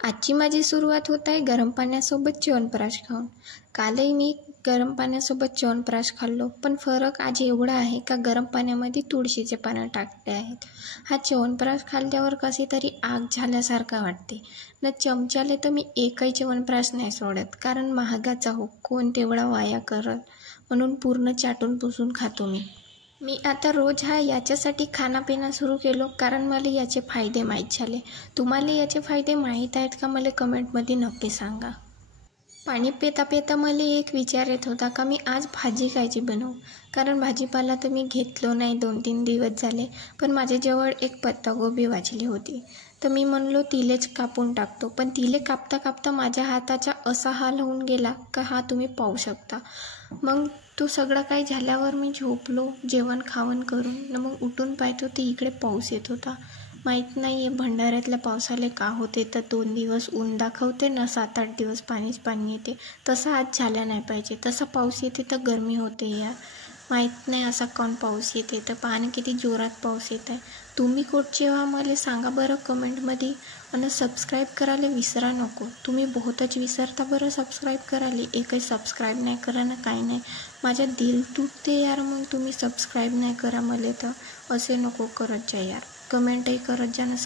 आजची माझी सुरुवात होत आहे गरम पाण्यासोबत च्यवनप्रकाश खाऊन. कालही मी गरम पाण्यासोबत च्यवनप्रकाश खाल्लो, पण फरक आज एवढा आहे का गरम पाण्यामध्ये तुळशीचे पानं टाकले आहेत. हा च्यवनप्रकाश खाल्ल्यावर कशी तरी आग झाल्यासारखं वाटते. न चमच्याले तर मी एकही च्यवनप्रकाश नाही सोडत, कारण महागाचा हो, कोण तेवढा वाया करल, म्हणून पूर्ण चाटून पुसून खातो मी आता रोज याच्यासाठी खाणं सुरू केलो, कारण मला याचे फायदे माहीत झाले. तुम्हाला याचे फायदे माहीत आहेत का, मला कमेंटमध्ये नक्की सांगा. पाणी पिता पिता मला एक विचार येत होता का मी आज भाजी कायची बनवू, कारण भाजीपाला तर मी घेतलो नाही 2-3 दिवस झाले, पण माझ्याजवळ एक पत्तागोबी वाचली होती. तर मी म्हणलो तिलेच कापून टाकतो, पण तिले कापता कापता माझ्या हाताचा असा हाल होऊन गेला का तुम्ही पाहू शकता. मग तो सगळं काही झाल्यावर मी झोपलो जेवण खावण करून. मग उठून पाहतो तर इकडे पाऊस येत होता. माहीत नाही भंडाऱ्यातल्या पावसाले का होते, तर 2 दिवस ऊन दाखवते ना 7-8 दिवस पाणीच पाणी येते. तसं आज झालं नाही पाहिजे. तसा पाऊस येते तर गरमी होते यार. माहीत नाही असा कोण पाऊस येते, तर पाहणं किती जोरात पाऊस येत आहे. तुम्ही कुठचे व्हा मला सांगा बरं कमेंटमध्ये. आणि सबस्क्राईब करायला विसरा नको. तुम्ही बहुतच विसरता बरं सबस्क्राईब करायला. एकही सबस्क्राईब नाही करा ना, काही नाही. माझ्या दिल तुटते यार. मग तुम्ही सबस्क्राईब नाही करा मला, तर असे नको करत जा यार. कमेंटही करत जा ना,